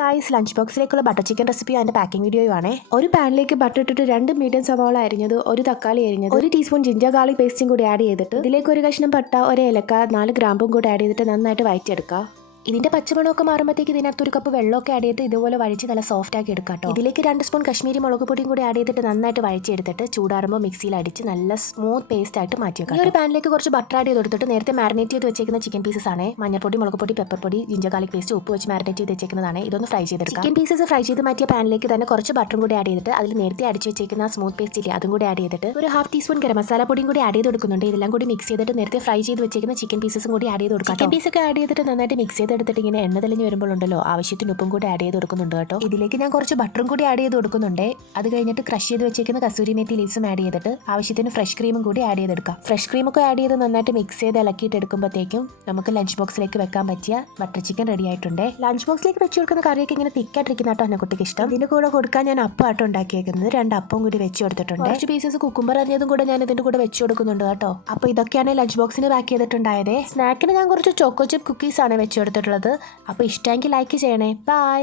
Guys, lunch ബോക്സിലേക്കുള്ള butter chicken recipe അതിന്റെ packing video ആണ്. ഒരു പാനിലേക്ക് ബട്ടർ ഇട്ടിട്ട് 2 മീഡിയം സവാള അരിഞ്ഞത്, ഒരു തക്കാളി അരിഞ്ഞത്, 1 ടീസ്പൂൺ ജിഞ്ചർ ഗാർലിക് പേസ്റ്റും കൂടി ആഡ് ചെയ്തിട്ട് ഇതിലേക്ക് 1 കഷ്ണം പട്ട, 1 ഏലക്ക, 4 ഗ്രാമ്പും കൂടി ആഡ് ചെയ്തിട്ട് നന്നായിട്ട് വഴറ്റിയെടുക്കുക. ഇതിന്റെ പച്ചമണമൊക്കെ മാറുമ്പോഴത്തേക്ക് ഇതിനകത്ത് 1 കപ്പ് വെള്ളമൊക്കെ ആഡ് ചെയ്തിട്ട് ഇതുപോലെ വഴിച്ച് നല്ല സോഫ്റ്റ് ആക്കി എടുക്കാം കേട്ടോ. ഇതിലേക്ക് 2 സ്പൂൺ കശ്മീരി മുളക് പൊടിയും കൂടി ആഡ് ചെയ്തിട്ട് നന്നായിട്ട് വഴിച്ചെടുത്തിട്ട് ചൂടാറുമ്പോൾ മിക്സിയിൽ അടിച്ച് നല്ല സ്മൂത്ത് പേസ്റ്റ് ആയിട്ട് മാറ്റി വെക്കാം. ഈ ഒരു പാനിലേക്ക് കുറച്ച് ബട്ടർ ആഡ് ചെയ്ത് കൊടുത്തിട്ട് നേരത്തെ മാരിനേറ്റ് ചെയ്ത് വെച്ചേക്കുന്ന ചിക്കൻ പീസസ് ആണ്. മഞ്ഞൾപ്പൊടി, മുളക് പൊടി, പെപ്പർ പൊടി, ജിഞ്ചർ ഗാർലിക് പേസ്റ്റ്, ഉപ്പ് വെച്ച് മാരിനേറ്റ് ചെയ്ത് വെച്ചേക്കുന്നതാണ്. ഇതൊന്ന് ഫ്രൈ ചെയ്തെടുക്കാം. ചിക്കൻ പീസസ് ഫ്രൈ ചെയ്ത് മാറ്റിയ പാനിലേക്ക് തന്നെ കുറച്ച് ബട്ടറും കൂടി ആഡ് ചെയ്തിട്ട് അതിൽ നേരത്തെ അടിച്ച് വെച്ചേക്കുന്ന സ്മൂത്ത് പേസ്റ്റ് ഇല്ലേ അതും കൂടി ആഡ് ചെയ്തിട്ട് ഒരു 1/2 ടീസ്പൂൺ ഗരം മസാല പൊടിയും കൂടി ആഡ് ചെയ്ത് കൊടുക്കുന്നുണ്ട്. ഇതെല്ലാം കൂടി മിക്സ് ചെയ്തിട്ട് നേരത്തെ ഫ്രൈ ചെയ്ത് വെച്ചേക്കുന്ന ചിക്കൻ പീസസും കൂടി ആഡ് ചെയ്ത് കൊടുക്കാം. ചിക്കൻ പീസൊക്കെ ആഡ് ചെയ്തിട്ട് നന്നായിട്ട് മിക്സ് ചെയ്തെടുത്തിട്ട് ഇങ്ങനെ എണ്ണ തെളിഞ്ഞ് വരുമ്പോൾ ഉണ്ടല്ലോ ആവശ്യത്തിന് ഉപ്പും കൂടി ആഡ് ചെയ്ത് കൊടുക്കുന്നുണ്ട് കേട്ടോ. ഇതിലേക്ക് ഞാൻ കുറച്ച് ബട്ടറും കൂടി ആഡ് ചെയ്ത് കൊടുക്കുന്നുണ്ട്. അത് കഴിഞ്ഞിട്ട് ക്രഷ് ചെയ്ത് വെച്ചേക്കുന്ന കസൂരി മേത്തി ലീവ്സും ആഡ് ചെയ്തിട്ട് ആവശ്യത്തിന് ഫ്രഷ് ക്രീമും കൂടി ആഡ് ചെയ്തെടുക്കാം. ഫ്രഷ് ക്രീമൊക്കെ ആഡ് ചെയ്ത് നന്നായിട്ട് മിക്സ് ചെയ്ത് ഇളക്കിയിട്ട് എടുക്കുമ്പോഴത്തേക്കും നമുക്ക് ലഞ്ച് ബോക്സിലേക്ക് വെക്കാൻ പറ്റിയ ബട്ടർ ചിക്കൻ റെഡി ആയിട്ടുണ്ട്. ലഞ്ച് ബോക്സിലേക്ക് വെച്ച് കൊടുക്കുന്ന കറിയൊക്കെ ഇങ്ങനെ തിക്കായിട്ടിരിക്കുന്ന കേട്ടോ എന്നെ കുട്ടിക്ക് ഇഷ്ടം. ഇതിന്റെ കൂടെ കൊടുക്കാൻ ഞാൻ അപ്പം ആട്ടോ ഉണ്ടാക്കിയേക്കുന്നത്. 2 അപ്പം കൂടി വെച്ച് കൊടുത്തിട്ടുണ്ട്. കുറച്ച് പീസസ് കുക്കുംബർ അരിഞ്ഞതും കൂടെ ഞാൻ ഇതിന്റെ കൂടെ വെച്ച് കൊടുക്കുന്നുണ്ട് കേട്ടോ. അപ്പോൾ ഇതൊക്കെയാണ് ലഞ്ച് ബോക്സിന് പാക്ക് ചെയ്തിട്ടുണ്ടായത്. സ്നാക്കിന് ഞാൻ കുറച്ച് ചോക്കോ ചിപ്പ് കുക്കീസ് ആണ് വെച്ച് കൊടുത്തിട്ടുള്ളത്. അപ്പോൾ ഇഷ്ടമെങ്കിൽ ലൈക്ക് ചെയ്യണേ. ബൈ.